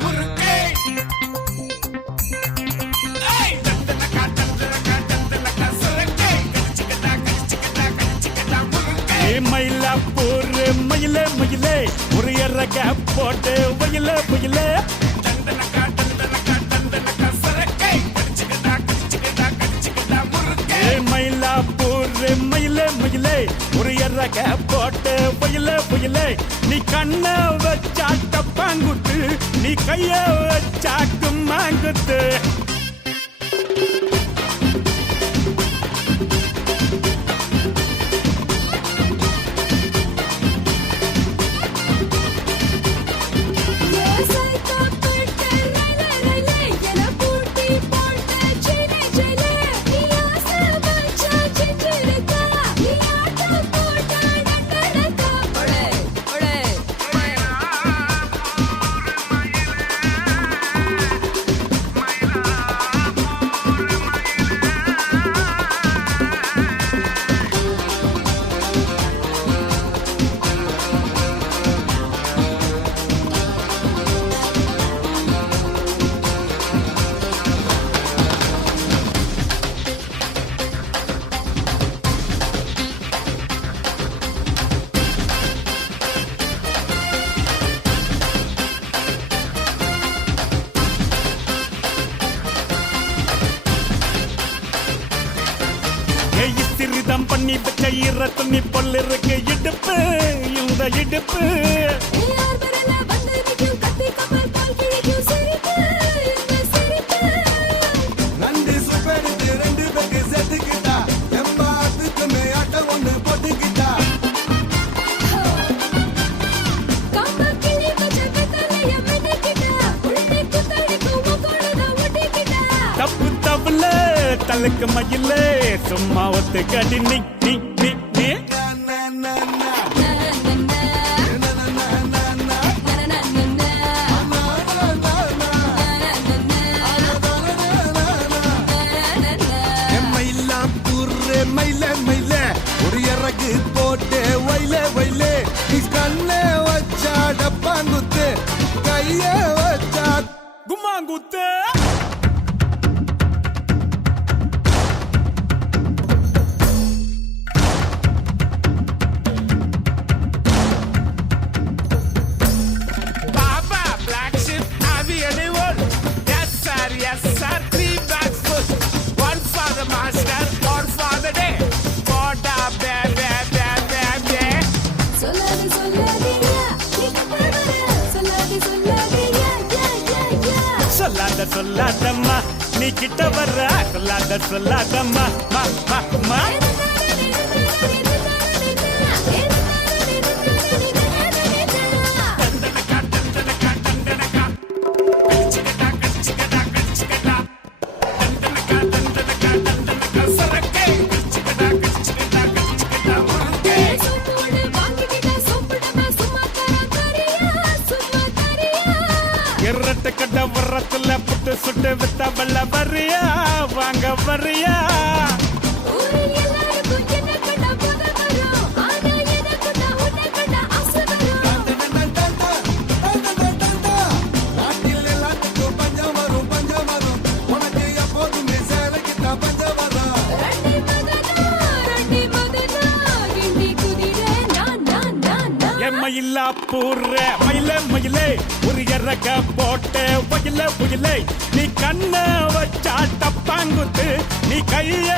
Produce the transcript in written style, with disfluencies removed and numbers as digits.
முறுக்கே மயிலாப்பூர் மயிலே மயிலே ஒரு எறக போட்டு வயலே வயலே மயிலாப்பூர் மயிலே மயிலே ஒரு எறக போட்டு வயலே வயலே நீ கண்ண வச்சாட்ட பாங்குத்து நீ கைய வச்சாக்கு மாங்குத்து சிறிதம் பண்ணி வச்ச ஈர துணி பொல் இருக்கு இடுப்பு இந்த இடுப்பு நண்டு சுப்பெடுத்து ரெண்டு பேருக்கு சேர்த்துக்கிட்டா எம்மாத்துக்கு மேயாட்ட ஒண்ணு போட்டுக்கிட்டா தப்பு தப்புல தலுக்கு மயிலே சும்மா ஒத்து கடி நீ நீ நீ நீ மயில மயில ஒரு இறகு போட்டு வயல வயல கண்ண வச்சா டப்பாங்குத்து கைய வச்சா கும்மாங்குத்து சொல்லாத சொல்லாதம்மா நீ கிட்ட வர்ற சொல்லாத சொல்லாதம்மா மா மா மா எரட்ட கட்ட வர்றத்துல புட்டு சுட்டு வித்த வெள்ள வரியா வாங்க வரியா மயிலாப்பூர் மயிலே மயிலே ஒரு எறக போட்டு வயல வயலே நீ கண்ண வச்சா டப்பாங்குத்து நீ கைய